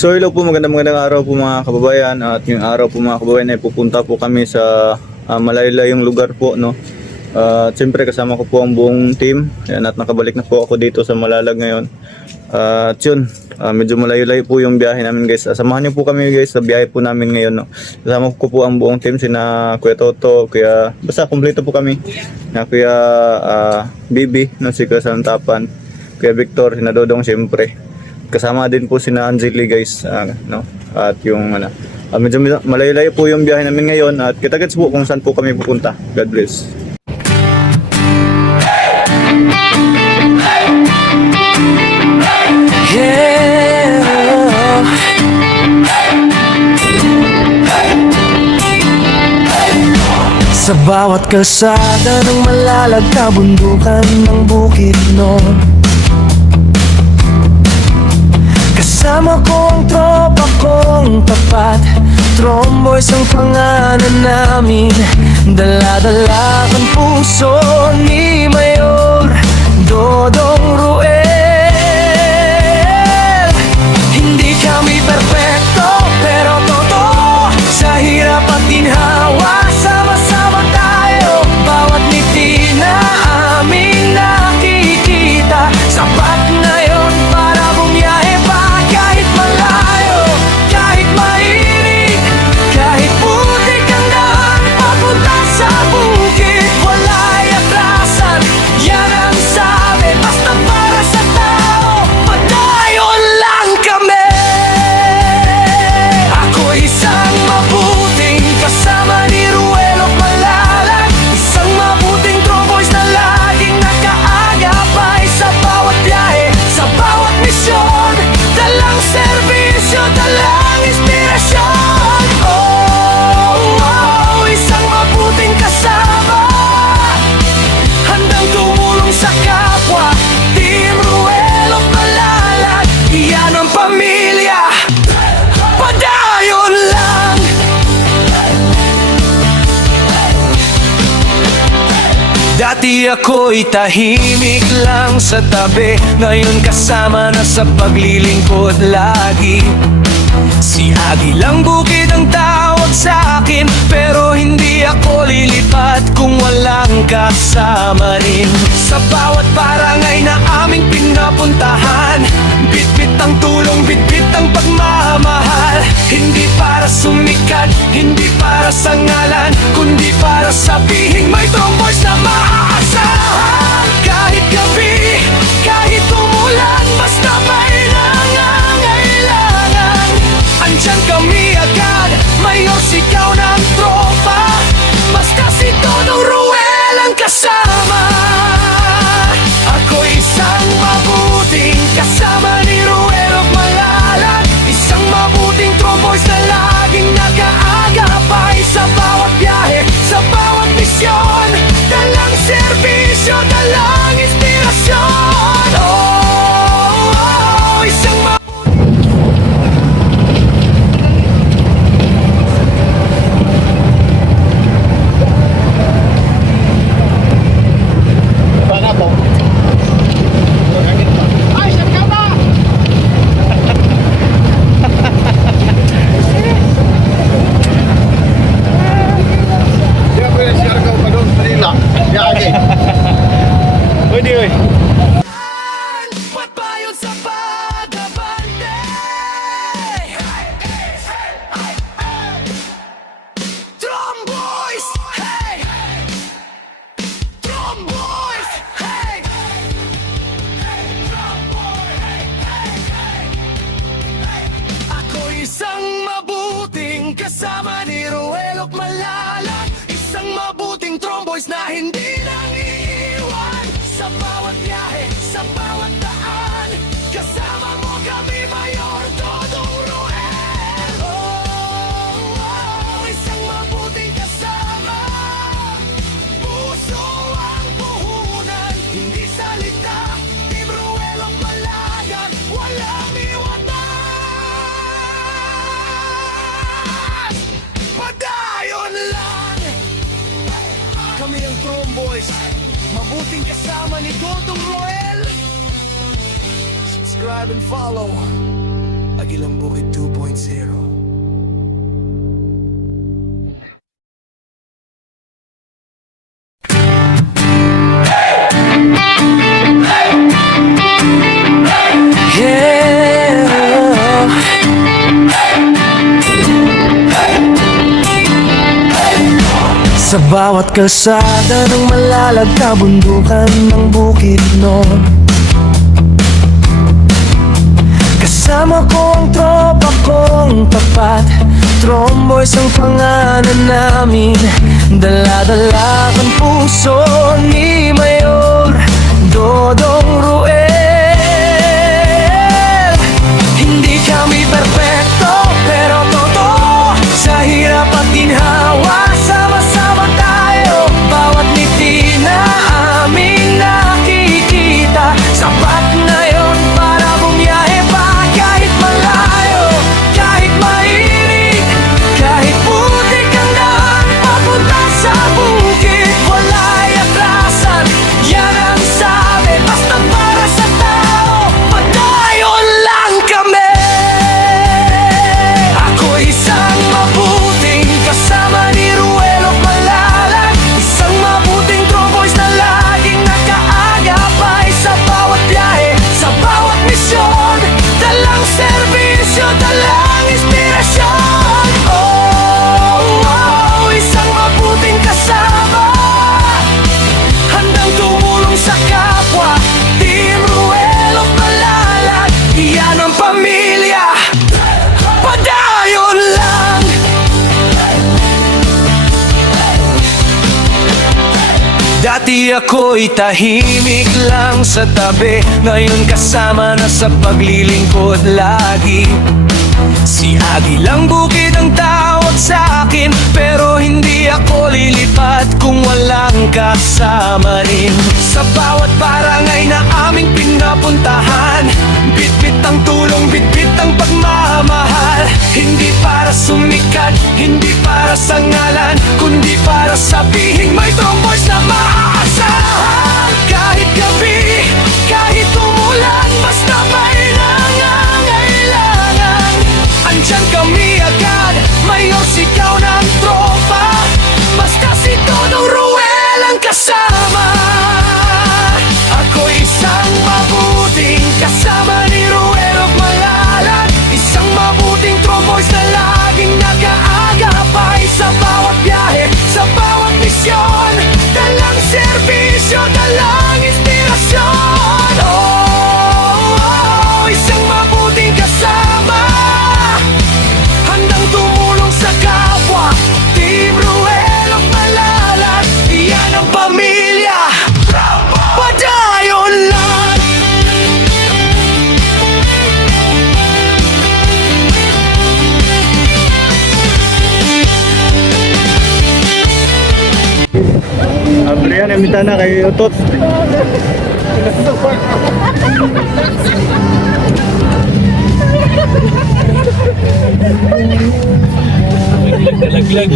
So hello po, magandang araw po mga kababayan. At yung araw po mga kababayan ay pupunta po kami sa malayo-layong lugar po, no. At siyempre kasama ko po ang buong team. Ayan, at nakabalik na po ako dito sa Malalag ngayon. At yun, medyo malayo-layo po yung biyahe namin guys. Samahan niyo po kami guys sa biyahe po namin ngayon, no. Kasama ko po ang buong team, sina Kuya Toto, Kuya, basta kumpleto po kami. Na Kuya Bibi, no, si Kuya Santapan, Kuya Victor, sina Dodong siyempre. Kasama din po sina Angeli guys, no. At yung medyo malayo-layo po yung biyahe namin ngayon at kita-kits po kung saan po kami pupunta. God bless. Sa bawat kalsada ng Malalag, kabundukan ng bukid nun, kasama ko ang tropa kong tapat. Tromboys ang pangalan namin, dala-dala ang puso ni Mayor Dodong Ruel. Hindi kami perfecto, pero totoo, sa hirap at ginhawa, sama-sama tayo. Bawat ngiti na aming nakikita, sapat na yun para bumiyahe pa. Kahit malayo, kahit mainit, kahit putik ang daan papunta sa bukid, wala'y atrasan, yan ang sabi. Basta para sa tao, padayon lang kami. Ako isang mabuting kasama ni Ruel of Malalag, isang mabuting tromboys na laging nakaagapay sa bawat biyahe, sa bawat misyon. Dalang serbisyo, dalang inspirasyon. Oh, isang mabuting kasama, handang tumulong sa kapwa. Team Ruel of Malalag, iyan ang pamilya, padayon lang. Dati ako'y tahimik lang sa tabi, ngayon kasama na sa paglilingkod lagi. Si Agilang Bukid ang tawag sa akin, pero hindi ako lilipat kung walang kasama rin. Sa bawat barangay na aming pinapuntahan, bitbit ang tulong, bitbit ang pagmamahal. Hindi para sumikat, hindi para sa ngalan, kundi para sabihin may tromboys na maaasahan. Kahit gabi, kahit umulan, basta may nangangailangan, andyan kami agad. Mayor, sigaw ng tropa, basta si Dodong Ruel ang kasama. Ako isang mabuting kasama ni Ruel of Malalag, isang mabuting tromboys na laging nakaagapay sa bawat biyahe, sa bawat misyon. Dalang serbisyo, dalang inspirasyon. Oh, isang Pwede oy. Pagpayon sa pag-abante. Tromboys, hey! Tromboys, hey! Ako isang mabuting kasama ni Ruel of Malalag, isang mabuting tromboys na hindi nang iiwan sa bawat biyahe, sa bawat daan. Kasama mo kami, Mayor Dodong Ruel. Oh, isang mabuting kasama, puso ang puhunan, hindi salita. Team Ruel of Malalag, walang iwanan. Padayon lang. Kami ang Tromboys, mabuting kasama ni Dodong Ruel. Subscribe and follow. Agilang Bukid 2.0. Sa bawat kalsada ng malalag kabundukan ng bukid noon, kasama ko ang tropa kong tapat. Tromboys ang pangalan namin, dala-dala ang puso ni Mayor Dodong Ruel. Hindi kami perfecto pero totoo, sa hirap at ginhawa sama-sama tayo. Bawat ngiti na aming nakikita, sapat na yon para bumiyahe pa. Kahit malayo, kahit mainit, kahit putik ang daan papunta sa bukid, wala'y atrasan, yan ang sabi. Basta para sa tao, padayon lang kami. Ako'y isang mabuting kasama ni Ruelo Malalag, isang mabuting tromboys na laging nakaagapay sa bawat biyahe, sa bawat misyon. Dalang serbisyo, dalang inspirasyon. Isang mabuting kasama, handang tumulong sa kapwa. Team Ruelo Malalag, iyan ang pamilya. Padayon lang. Dati ako'y tahimik lang sa tabi, ngayon kasama na sa paglilingkod lagi. Si Agilang Bukid ang tawag sa akin, pero hindi ako lilipat kung walang kasama rin. Sa bawat barangay na aming pinapuntahan, bitbit ang tulong, bitbit ang pagmamahal. Hindi para sumikat, hindi para sa ngalan, kundi para sabihin may tromboys na maaasahan. Kahit gabi, kahit umulan, basta may nangangailangan, andyan kami agad. Mayor, sigaw ng tropa, basta si Dodong Ruel ang kasama. Ako'y isang mabuting kasama ni Ruel Malalag, isang mabuting tromboys na laging nag-aagapay sa bawat biyahe, sa bawat misyon. Dalang serbisyo, dalang inspirasyon. Isang mabuting kasama, handang tumulong sa kapwa. Team Ruel Malalag, iyan ang pamilya. Padayon lang. Adrian, emita na kay Utot. Nalaglag.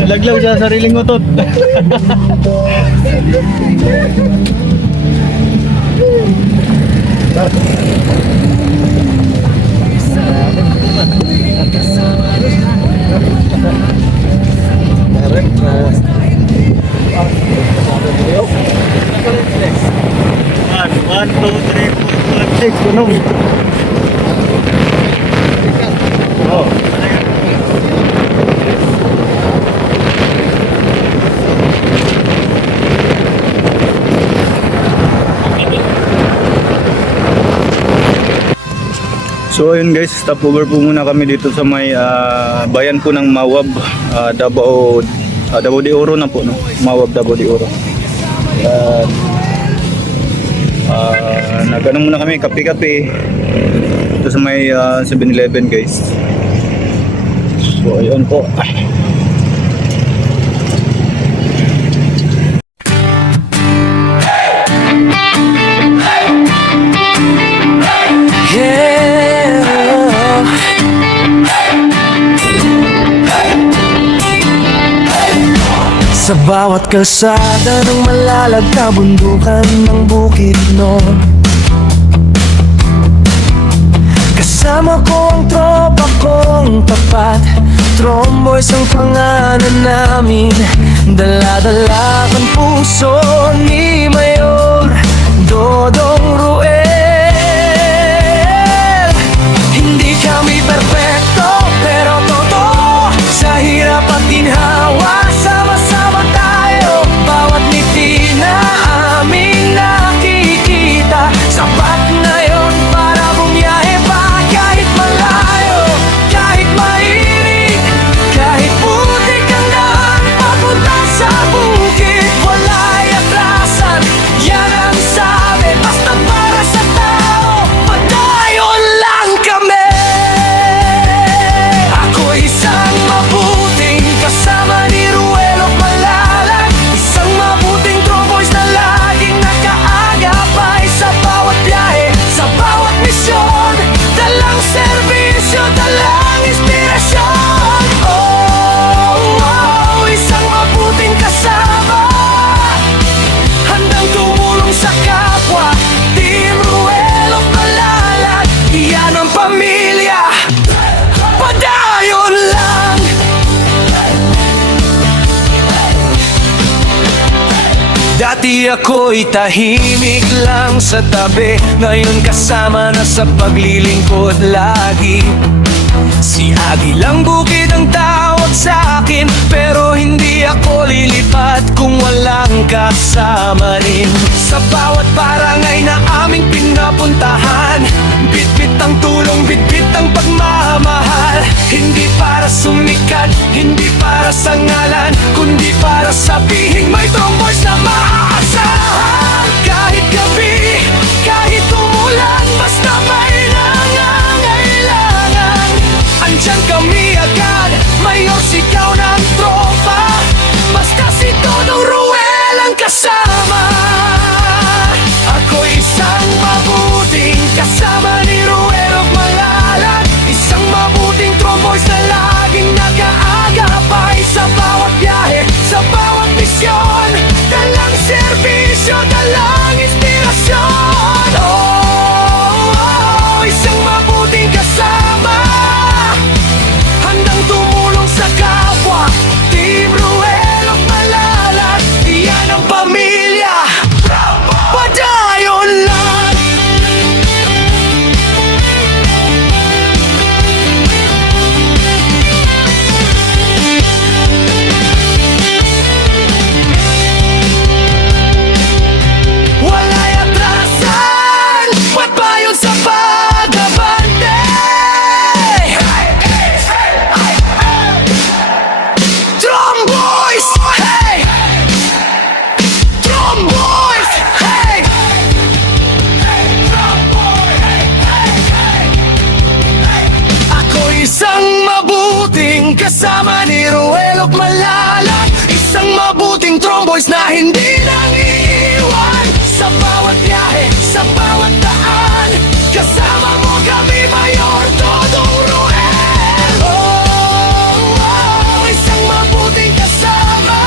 Nalaglag sa sariling utot. One, two, three, four, five, six, tunog. Oh. So ayun guys, stopover po muna kami dito sa may bayan po ng Mawab, Davao de Oro na po, no? Mawab, Davao de Oro. Nagano muna kami, kape-kape dito sa may 7-Eleven guys. So ayun po. Sa bawat kalsada ng malalag kabundukan ng bukid noon, Kasama ko ang tropa kong tapat, Tromboys ang pangalan namin. Dala-dala ang puso ni Mayor Dodong Ruel. Hindi kami perpekto pero totoo, sa hirap at ginhawa sama-sama tayo. Bawat ngiti na aming nakikita, sapat na yon para bumiyahe pa. Kahit malayo, kahit mainit, kahit putik ang daan papunta sa bukid, wala'y atrasan, yan ang sabi. Basta para sa tao, padayon lang kami. Ako isang mabuting kasama ni Ruel of Malalag, isang mabuting Tromboys na laging nakaagapay sa bawat biyahe, sa bawat misyon. Dalang serbisyo, dalang inspirasyon. Oh, oh, isang mabuting kasama, handang tumulong sa kapwa. Team Ruel of Malalag, iyan ang pamilya. Padayon lang. Dati ako'y tahimik lang sa tabi, ngayon kasama na sa paglilingkod lagi. Si Agilang Bukid ang tawag sa akin, pero hindi ako lilipat kung walang kasama rin. Sa bawat barangay na aming pinapuntahan, bitbit ang tulong, bitbit ang pagmamahal. Hindi para sumikat, hindi para sa ngalan, kundi para sabihin may Tromboys na maaasahan. Kahit gabi, kahit umulan, basta may nangangailangan, andyan kami agad. Mayor, sigaw ng tropa, basta si Dodong Ruel ang kasama. Ako isang mabuting kasama ni Ruel of Malalag, isang mabuting Tromboys na laging nakaagapay sa bawat biyahe, sa bawat misyon. Dalang serbisyo, dalang inspirasyon. Oh, oh, isang mabuting kasama, handang tumulong sa kapwa. Team Ruel of Malalag, iyan ang pamilya. Padayon lang. Wala'y atrasan, magbayon sa pag-abante. Tromboys, hey! Tromboys, hey! Ako isang mabuting kasama ni Ruel of Malalag, isang mabuting Tromboys na hindi nang iiwan. Sa bawat biyahe, sa bawat daan, kasama mo kami, Mayor Dodong Ruel. Oh, oh, isang mabuting kasama,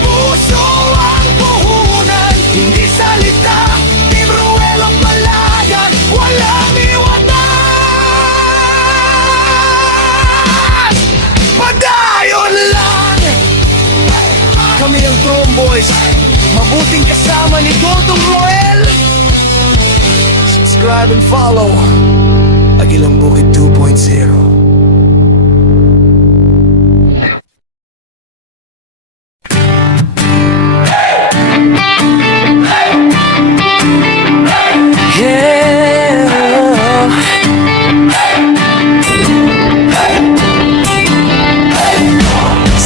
puso ang puhunan, hindi salita. Team Ruel of Malalag, walang iwanan. Padayon lang. Kami ang Tromboys, mabuting kasama ni Dodong Ruel. Subscribe and follow Agilang Bukid 2.0.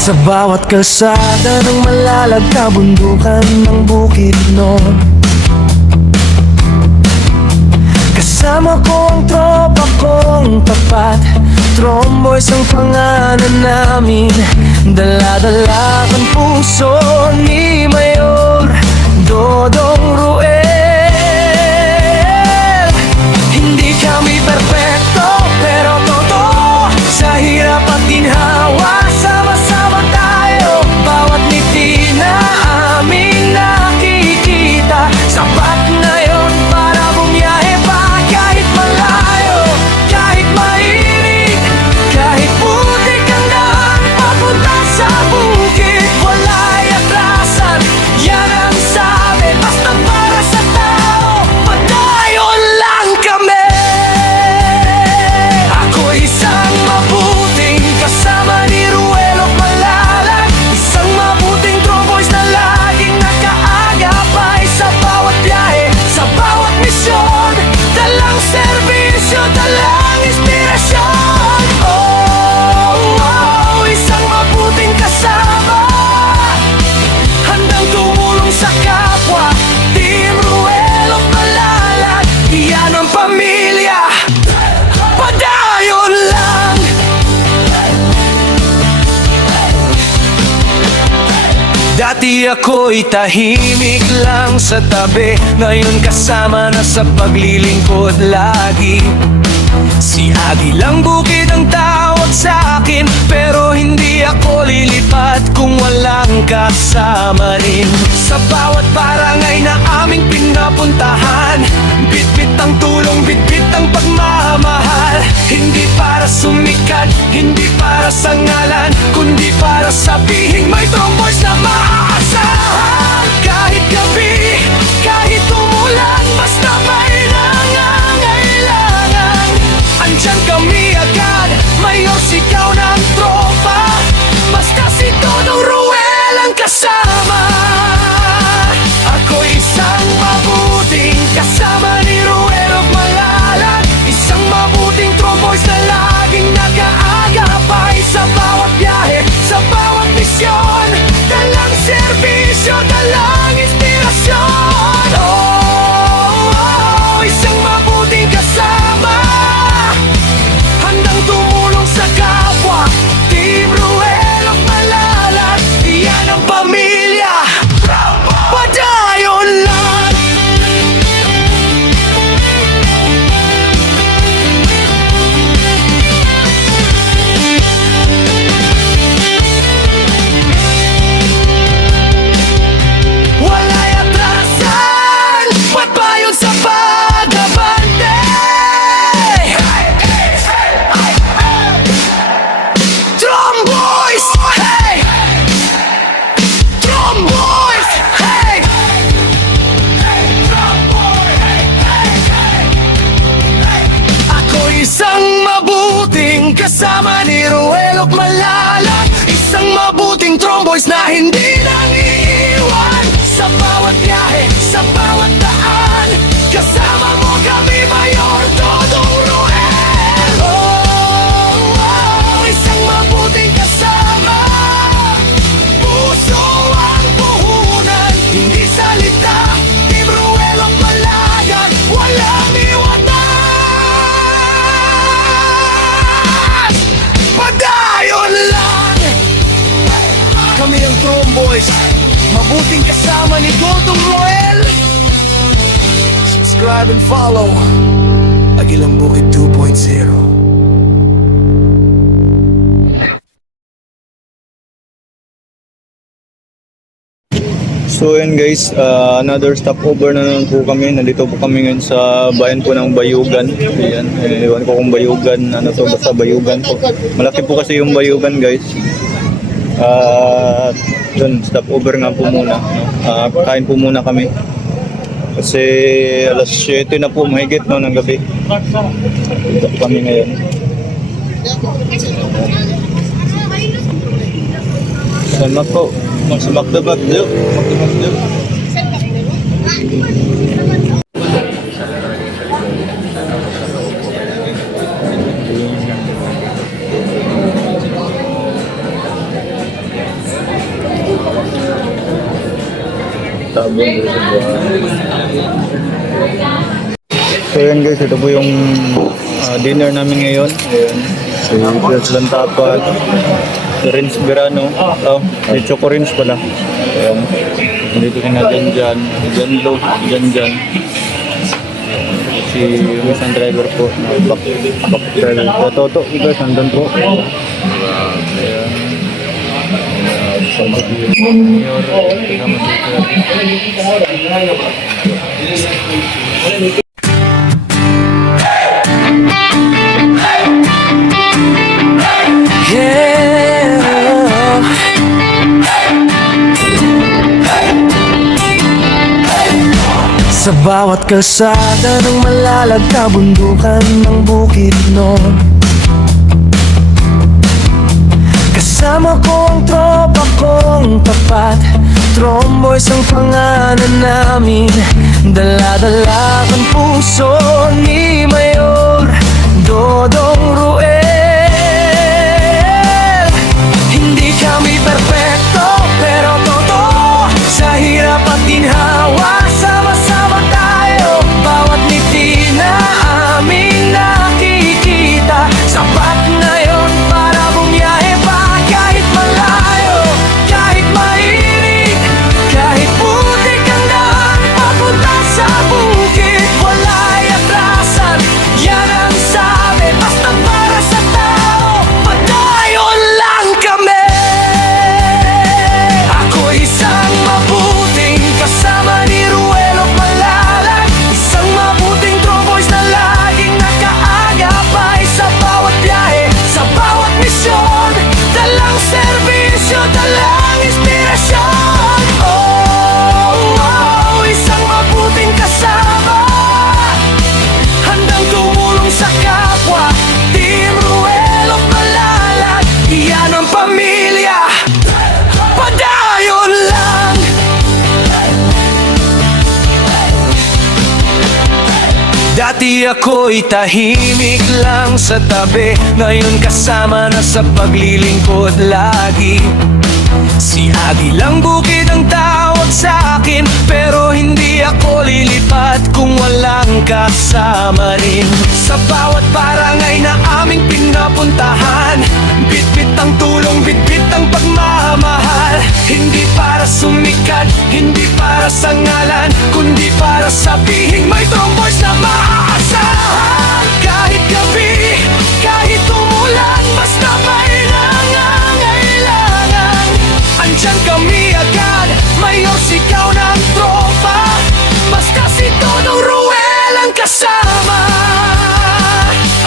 Sa bawat kalsada ng Malalag, kabundukan ng Bukidnon, kasama ko ang tropa kong tapat, Tromboys ang pangalan namin. Dala-dala ang puso ni Mayor Dodong Ruel. Hindi kami perpekto pero totoo, sa hirap at ginhawa sama-sama tayo. Bawat ngiti na aming nakikita, sapat na yon para bumiyahe pa. Kahit malayo, Dati ako'y tahimik lang sa tabi, ngayon kasama na sa paglilingkod lagi. Si Agi lang bukid ang tawag sa akin, pero hindi ako lilipat kung walang kasama rin. Sa bawat barangay na aming pinapuntahan, bitbit ang tulong, bitbit ang pagmamahal. Hindi para sumikat, hindi para sa ngalan, kundi para sabihin may tromboys na maaasahan. Kahit gabi, kahit umulan, basta may nangangailangan, andyan kami agad, mayor sigaw ng tropa, basta si Dodong Ruel ang kasama. Ako isang mabuting kasama ni Ruel of Malalag, isang mabuting tromboys na laging nag-aagapay sa bawat biyahe, sa bawat misyon, dalang serbisyo, dalang inspirasyon. Oh, isang mabuting kasama, handang tumulong sa kapwa. Team Ruel of Malalag, iyan ang pamilya, padayon lang. Wala'y atrasan, padayon sa pag-abante. Tromboys, hey! Tromboys, hey! Ako isang mabuting kasama ni Ruel of Malalag, isang mabuting tromboys na hindi nang iiwan. Sa bawat biyahe, sa bawat daan, kasama mo kami, Mayor Dodong Ruel. Oh, isang mabuting kasama, puso ang puhunan, hindi salita. Team Ruel of Malalag, walang iwanan, padayon lang. Kami ang Tromboys, mabuting kasama ni Dodong Ruel. Subscribe and follow Agilang Bukid 2.0. So yun guys, another stopover na naman po kami. Nandito po kami ngayon sa bayan po ng Bayugan. Ayan, ewan ko kung Bayugan, ano to, basta Bayugan po. Malaki po kasi yung Bayugan guys. Dun, stopover nga po muna. No? Kain po muna kami. Kasi alas 7 na po mahigit no, ng gabi. Dito po kami ngayon. Salamat po. Magsamakdabat diyo. Magdabat diyo. Tabon dito sa buwan. So yan guys, ito po yung dinner namin ngayon. Ayan. Si President Tapat, si Renz Verano, si Choco Renz pala. Ayan. Dito rin natin dyan, Lo, dyan. Si isang driver po, back driver. Toto, guys, nandun po. Ayan. Kasama si Mayor, kasama si Sa bawat kalsada ng Malalag, kabundukan ng Bukidnon, kasama ko ang tropa kong tapat. Tromboys ang pangalan namin, dala-dala ang puso ni Mayor Dodong Ruel. Hindi kami perfecto, pero totoo, sa hirap at ginhawa, sama-sama tayo. Bawat ngiti na aming nakikita, sapat na yon para bumiyahe pa. Kahit malayo, kahit mainit, Dati ako'y tahimik lang sa tabi, ngayon kasama na sa paglilingkod lagi. Si Agi lang bukid ang tawag sa akin, pero hindi ako lilipat kung walang kasama rin. Sa bawat barangay na aming pinapuntahan, bitbit ang tulong, bitbit ang pagmamahal. Hindi para sumikat, hindi para sa ngalan, kundi para sabihin may tromboys na maaasahan. Kahit gabi, kahit umulan, basta may nangangailangan, andyan kami agad, mayor sigaw ng tropa. Basta si Dodong Ruel ang kasama.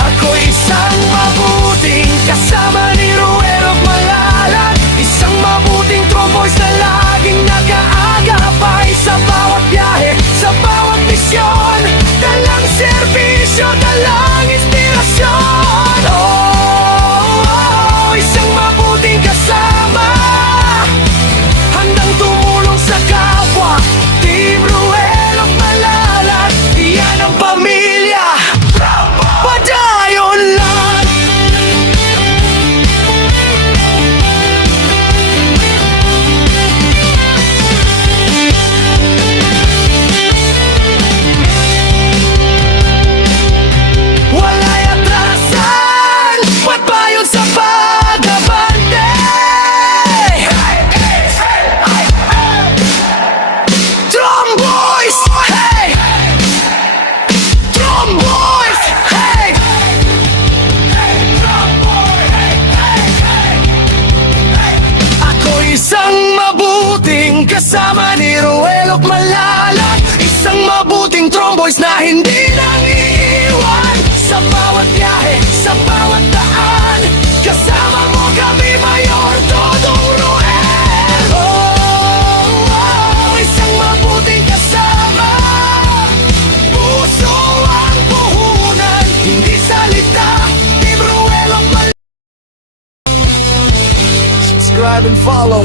Ako'y isang mabuting kasama ni Ruel of Malalag, isang mabuting tromboys na laging nag-aagapay sa bawat biyahe, sa bawat misyon. Dalang serbisyo, dalang inspirasyon. Oh, isang mabuting kasama, handang tumulong sa kapwa. Team Ruel of Malalag, iyan ang pamilya, padayon lang. Wala'y atrasan, pagbayon sa pag-abante. Tromboys, hey! Tromboys, hey! Ako isang mabuting kasama ni Ruel of Malalag, isang mabuting tromboys na hindi nang iiwan. Sa bawat biyahe, sa bawat daan, kasama mo kami, Mayor Dodong Ruel. Oh, isang mabuting kasama, puso ang puhunan, hindi salita. Team Ruel of Malalag. Subscribe and follow.